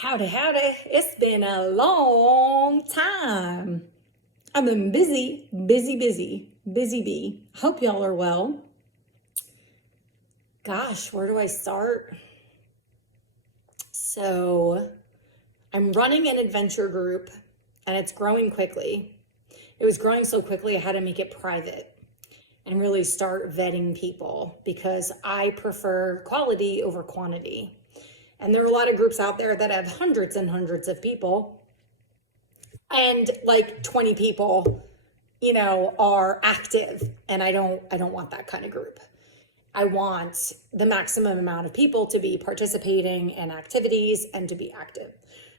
Howdy, howdy. It's been a long time. I've been busy bee. Hope y'all are well. Gosh, where do I start? So, I'm running an adventure group and it's growing quickly. It was growing so quickly, I had to make it private and really start vetting people because I prefer quality over quantity. And there are a lot of groups out there that have hundreds and hundreds of people, and like 20 people, are active. And I don't want that kind of group. I want the maximum amount of people to be participating in activities and to be active.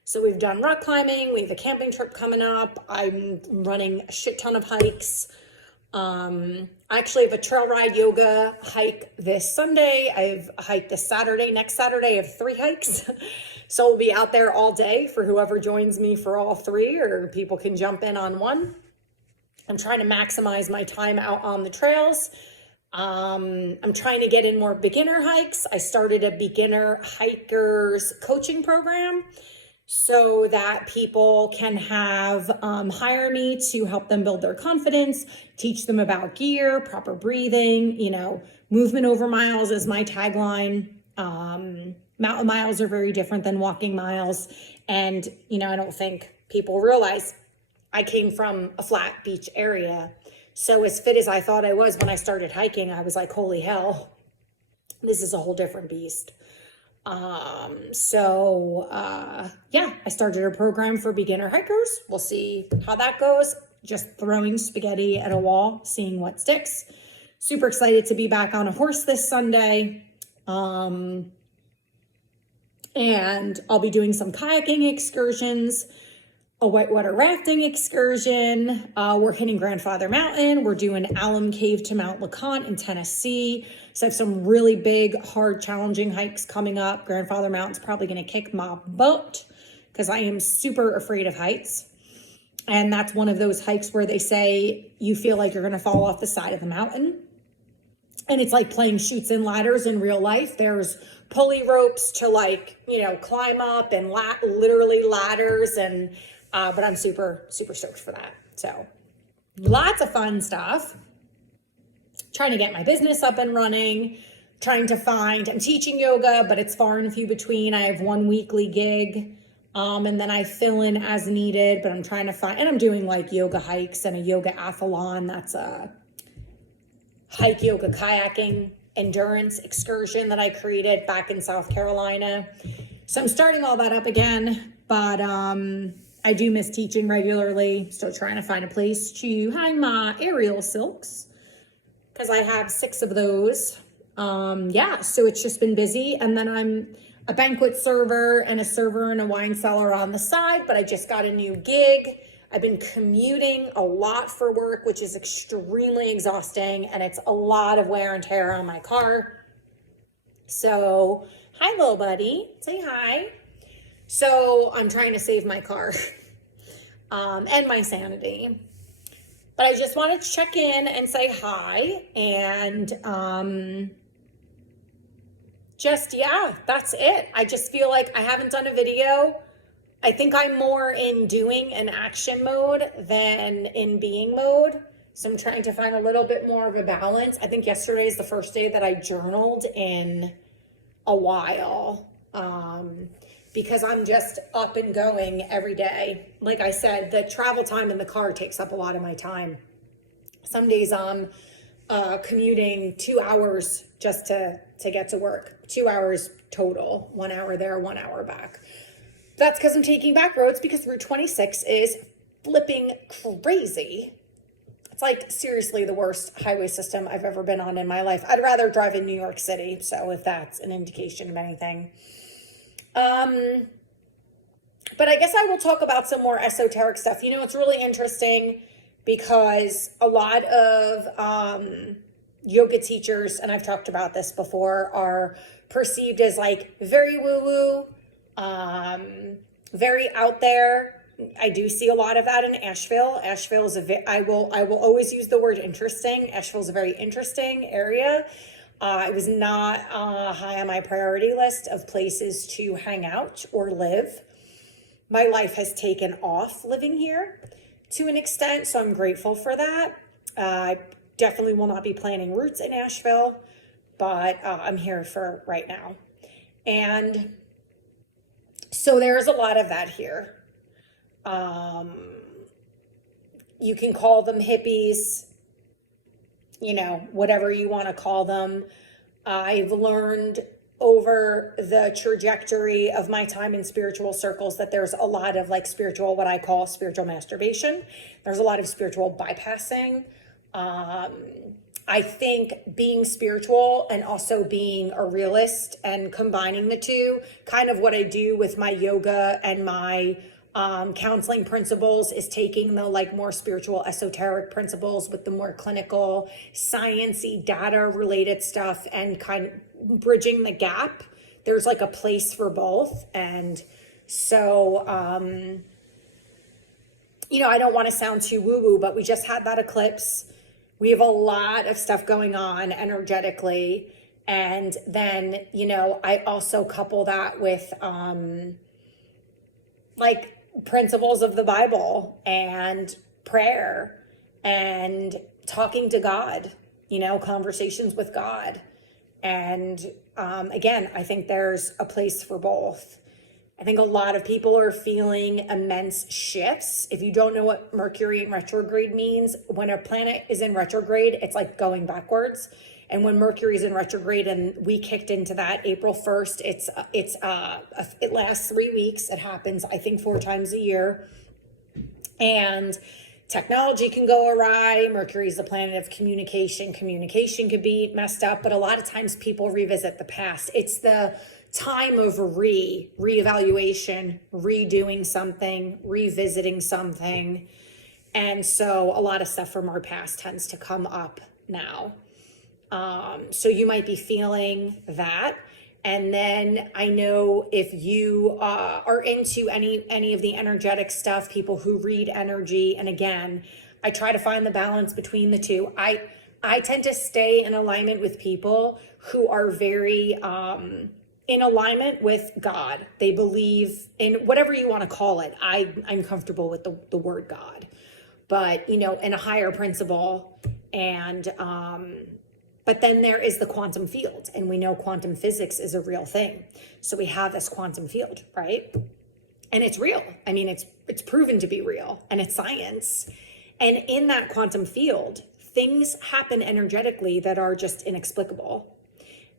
So we've done rock climbing, we have a camping trip coming up. I'm running a shit ton of hikes. I actually have a trail ride yoga hike this Sunday. I've hiked this Saturday. Next Saturday, I have 3 hikes. So we'll be out there all day for whoever joins me for all 3, or people can jump in on one. I'm trying to maximize my time out on the trails. I'm trying to get in more beginner hikes. I started a beginner hikers coaching program so that people can hire me to help them build their confidence, teach them about gear, proper breathing, movement over miles is my tagline. Mountain miles are very different than walking miles. And, I don't think people realize I came from a flat beach area. So as fit as I thought I was when I started hiking, I was like, holy hell, this is a whole different beast. I started a program for beginner hikers. We'll see how that goes. Just throwing spaghetti at a wall, seeing what sticks. Super excited to be back on a horse this Sunday. And I'll be doing some kayaking excursions, a whitewater rafting excursion. We're hitting Grandfather Mountain. We're doing Alum Cave to Mount LeConte in Tennessee. So I have some really big, hard, challenging hikes coming up. Grandfather Mountain's probably going to kick my butt because I am super afraid of heights. And that's one of those hikes where they say you feel like you're going to fall off the side of the mountain. And it's like playing chutes and ladders in real life. There's pulley ropes to climb up, and literally ladders. And but I'm super, super stoked for that. So lots of fun stuff. Trying to get my business up and running. I'm teaching yoga, but it's far and few between. I have 1 weekly gig. And then I fill in as needed, but I'm trying to find, and I'm doing like yoga hikes and a yoga athlon. That's a hike, yoga, kayaking, endurance excursion that I created back in South Carolina. So I'm starting all that up again, but I do miss teaching regularly. Still trying to find a place to hang my aerial silks because I have 6 of those. So it's just been busy. And then I'm a banquet server and a wine cellar on the side, but I just got a new gig. I've been commuting a lot for work, which is extremely exhausting, and it's a lot of wear and tear on my car. So, hi, little buddy. Say hi. So, I'm trying to save my car and my sanity. But I just wanted to check in and say hi, and that's it. I just feel like I haven't done a video. I think I'm more in doing and action mode than in being mode. So I'm trying to find a little bit more of a balance. I think yesterday is the first day that I journaled in a while because I'm just up and going every day. Like I said, the travel time in the car takes up a lot of my time. Some days I'm commuting 2 hours just to get to work. 2 hours total, 1 hour there, 1 hour back. That's because I'm taking back roads because Route 26 is flipping crazy. It's like seriously the worst highway system I've ever been on in my life. I'd rather drive in New York City. So if that's an indication of anything. But I guess I will talk about some more esoteric stuff. It's really interesting because a lot of yoga teachers, and I've talked about this before, are perceived as like very woo-woo, very out there. I do see a lot of that in Asheville. I will always use the word interesting. Asheville is a very interesting area. It was not high on my priority list of places to hang out or live. My life has taken off living here to an extent, so I'm grateful for that. I definitely will not be planning roots in Asheville, but I'm here for right now. And so there's a lot of that here. You can call them hippies, whatever you want to call them. I've learned over the trajectory of my time in spiritual circles that there's a lot of spiritual, what I call spiritual masturbation. There's a lot of spiritual bypassing. I think being spiritual and also being a realist and combining the two, kind of what I do with my yoga and my counseling principles, is taking the more spiritual esoteric principles with the more clinical sciencey data related stuff and kind of bridging the gap. There's a place for both. And so, I don't want to sound too woo woo, but we just had that eclipse. We have a lot of stuff going on energetically. And then, I also couple that with, principles of the Bible and prayer and talking to God, conversations with God. And again, I think there's a place for both. I think a lot of people are feeling immense shifts. If you don't know what Mercury in retrograde means, when a planet is in retrograde, it's like going backwards. And when Mercury is in retrograde, and we kicked into that April 1st, it lasts 3 weeks. It happens, I think, 4 times a year. And technology can go awry. Mercury is the planet of communication. Communication could be messed up, but a lot of times people revisit the past. It's the time of reevaluation, redoing something, revisiting something. And so a lot of stuff from our past tends to come up now. So you might be feeling that. And then I know if you are into any of the energetic stuff, people who read energy, and again, I try to find the balance between the two. I tend to stay in alignment with people who are very in alignment with God. They believe in whatever you want to call it. I'm comfortable with the word God, but in a higher principle. And but then there is the quantum field, and we know quantum physics is a real thing. So we have this quantum field, right? And it's real. I mean, it's proven to be real, and it's science. And in that quantum field, things happen energetically that are just inexplicable.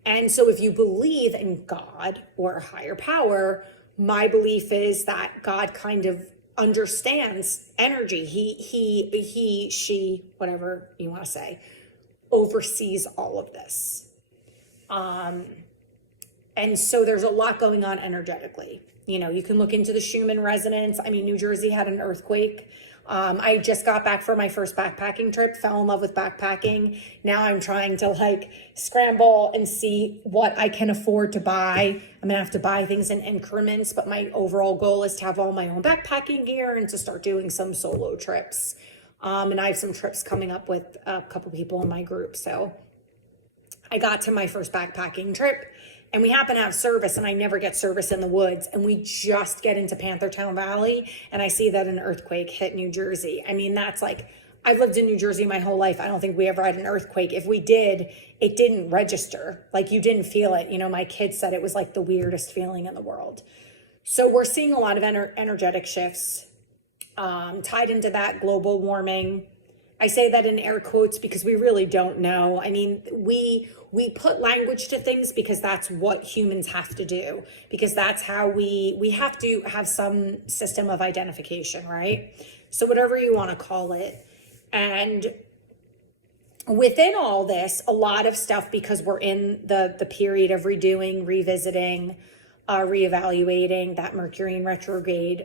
And so if you believe in God or a higher power, my belief is that God kind of understands energy. He, she, whatever you want to say, oversees all of this. And so there's a lot going on energetically. You can look into the Schumann resonance. I mean, New Jersey had an earthquake. I just got back from my first backpacking trip, fell in love with backpacking. Now I'm trying to scramble and see what I can afford to buy. I'm gonna have to buy things in increments, but my overall goal is to have all my own backpacking gear and to start doing some solo trips. And I have some trips coming up with a couple people in my group. So I got to my first backpacking trip, and we happen to have service, and I never get service in the woods. And we just get into Panthertown Valley, and I see that an earthquake hit New Jersey. I mean, that's I've lived in New Jersey my whole life. I don't think we ever had an earthquake. If we did, it didn't register. You didn't feel it. My kids said it was the weirdest feeling in the world. So we're seeing a lot of energetic shifts. Tied into that, global warming. I say that in air quotes because we really don't know. I mean, we put language to things because that's what humans have to do, because that's how we have to have some system of identification, right? So whatever you want to call it. And within all this, a lot of stuff, because we're in the period of redoing, revisiting, reevaluating that Mercury in retrograde,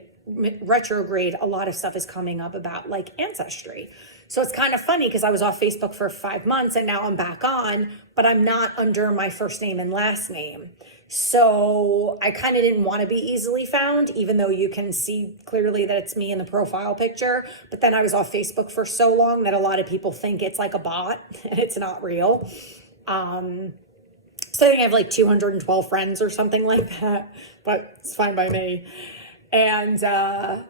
a lot of stuff is coming up about ancestry. So it's kind of funny because I was off Facebook for 5 months and now I'm back on, but I'm not under my first name and last name. So I kind of didn't want to be easily found, even though you can see clearly that it's me in the profile picture. But then I was off Facebook for so long that a lot of people think it's like a bot and it's not real. So I think I have like 212 friends or something like that, but it's fine by me. And a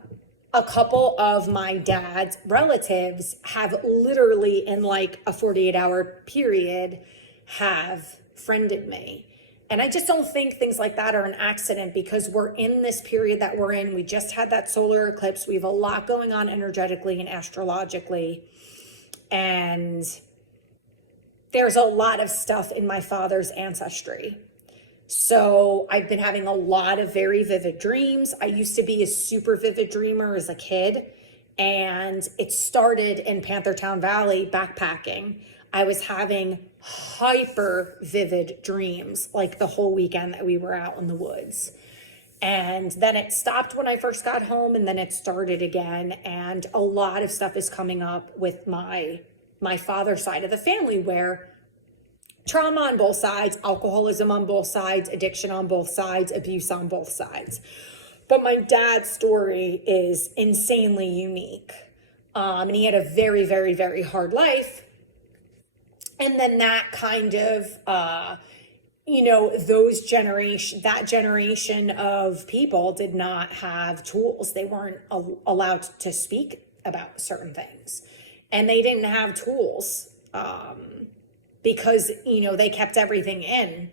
couple of my dad's relatives have literally in like a 48-hour period have friended me. And I just don't think things like that are an accident, because we're in this period that we're in. We just had that solar eclipse. We have a lot going on energetically and astrologically. And there's a lot of stuff in my father's ancestry. So I've been having a lot of very vivid dreams. I used to be a super vivid dreamer as a kid, and it started in Panthertown Valley backpacking. I was having hyper vivid dreams like the whole weekend that we were out in the woods. And then it stopped when I first got home, and then it started again. And a lot of stuff is coming up with my father's side of the family, where trauma on both sides, alcoholism on both sides, addiction on both sides, abuse on both sides. But my dad's story is insanely unique. And he had a very, very, very hard life. And then that kind of, that generation of people did not have tools. They weren't allowed to speak about certain things. And they didn't have tools because, they kept everything in.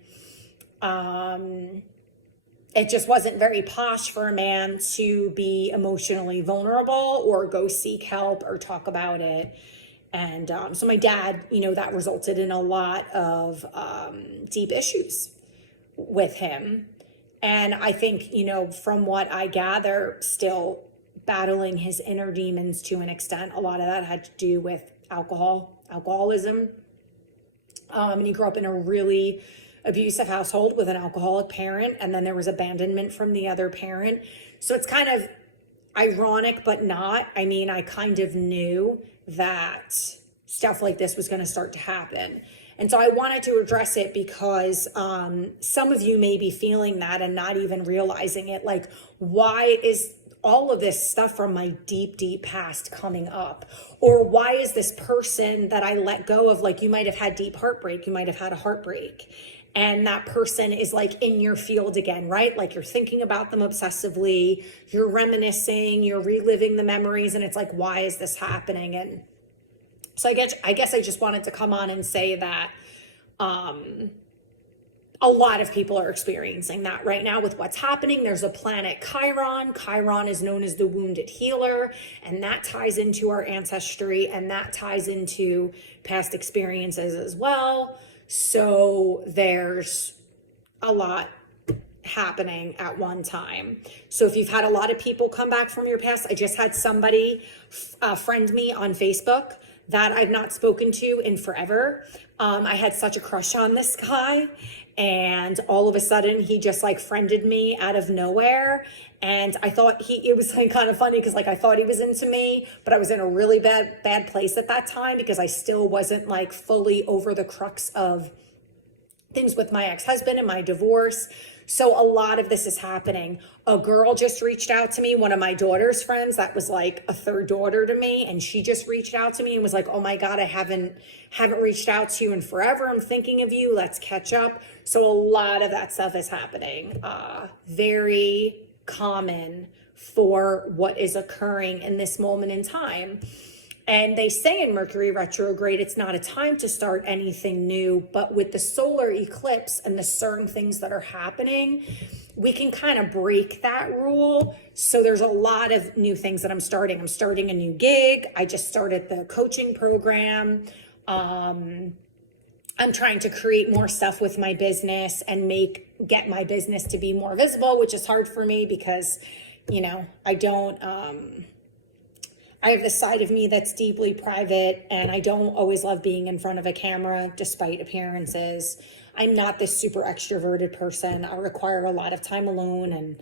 It just wasn't very posh for a man to be emotionally vulnerable or go seek help or talk about it. And so my dad, that resulted in a lot of deep issues with him. And I think, from what I gather, still battling his inner demons to an extent. A lot of that had to do with alcoholism. And he grew up in a really abusive household with an alcoholic parent. And then there was abandonment from the other parent. So it's kind of ironic, but not. I mean, I kind of knew that stuff like this was going to start to happen. And so I wanted to address it because some of you may be feeling that and not even realizing it. Like, why is all of this stuff from my deep, deep past coming up? Or why is this person that I let go of, like, you might have had deep heartbreak, you might have had a heartbreak, and that person is like in your field again, right? Like, you're thinking about them obsessively, you're reminiscing, you're reliving the memories, and it's like, why is this happening? And so I guess I just wanted to come on and say that a lot of people are experiencing that right now with what's happening. There's a planet Chiron. Chiron is known as the wounded healer, and that ties into our ancestry, and that ties into past experiences as well. So there's a lot happening at one time. So if you've had a lot of people come back from your past, I just had somebody friend me on Facebook that I've not spoken to in forever. I had such a crush on this guy, and all of a sudden he just like friended me out of nowhere. And I thought it was like kind of funny because like I thought he was into me, but I was in a really bad place at that time because I still wasn't like fully over the crux of things with my ex-husband and my divorce. So a lot of this is happening. A girl just reached out to me, one of my daughter's friends that was like a third daughter to me, and she just reached out to me and was like, oh my God, I haven't reached out to you in forever. I'm thinking of you. Let's catch up. So a lot of that stuff is happening. Very common for what is occurring in this moment in time. And they say in Mercury retrograde, it's not a time to start anything new, but with the solar eclipse and the certain things that are happening, we can kind of break that rule. So there's a lot of new things that I'm starting. I'm starting a new gig. I just started the coaching program. I'm trying to create more stuff with my business and get my business to be more visible, which is hard for me because, I have this side of me that's deeply private, and I don't always love being in front of a camera despite appearances. I'm not this super extroverted person. I require a lot of time alone, and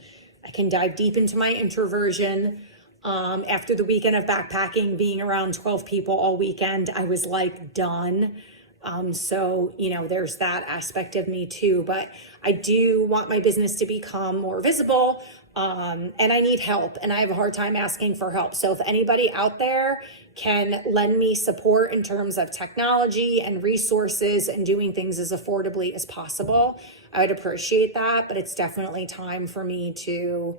I can dive deep into my introversion. After the weekend of backpacking, being around 12 people all weekend, I was like done. So, there's that aspect of me too, but I do want my business to become more visible. And I need help, and I have a hard time asking for help. So if anybody out there can lend me support in terms of technology and resources and doing things as affordably as possible, I would appreciate that. But it's definitely time for me to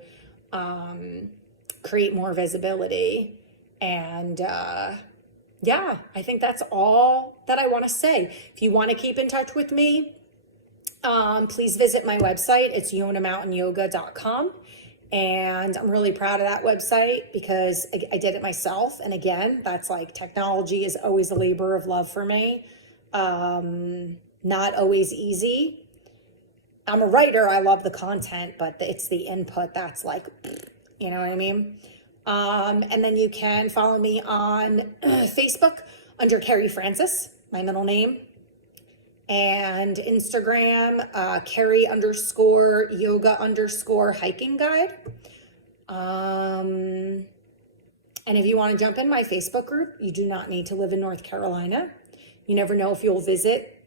create more visibility. And yeah, I think that's all that I want to say. If you want to keep in touch with me, please visit my website. It's yonamountainyoga.com. And I'm really proud of that website because I did it myself. And again, that's like, technology is always a labor of love for me. Not always easy. I'm a writer. I love the content, but it's the input that's like, you know what I mean? And then you can follow me on Facebook under Carrie Francis, my middle name, and Instagram, Carrie_yoga_hiking guide. And if you want to jump in my Facebook group, you do not need to live in North Carolina. You never know if you'll visit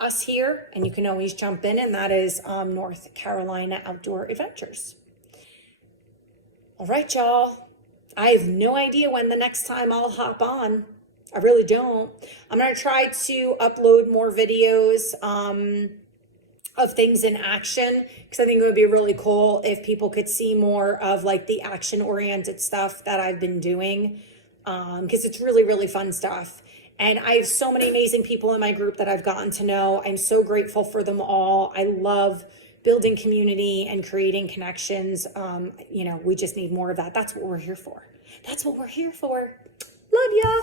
us here, and you can always jump in, and that is North Carolina Outdoor Adventures. All right, y'all. I have no idea when the next time I'll hop on. I really don't. I'm going to try to upload more videos of things in action, because I think it would be really cool if people could see more of like the action-oriented stuff that I've been doing, because it's really, really fun stuff. And I have so many amazing people in my group that I've gotten to know. I'm so grateful for them all. I love building community and creating connections. We just need more of that. That's what we're here for. Love ya.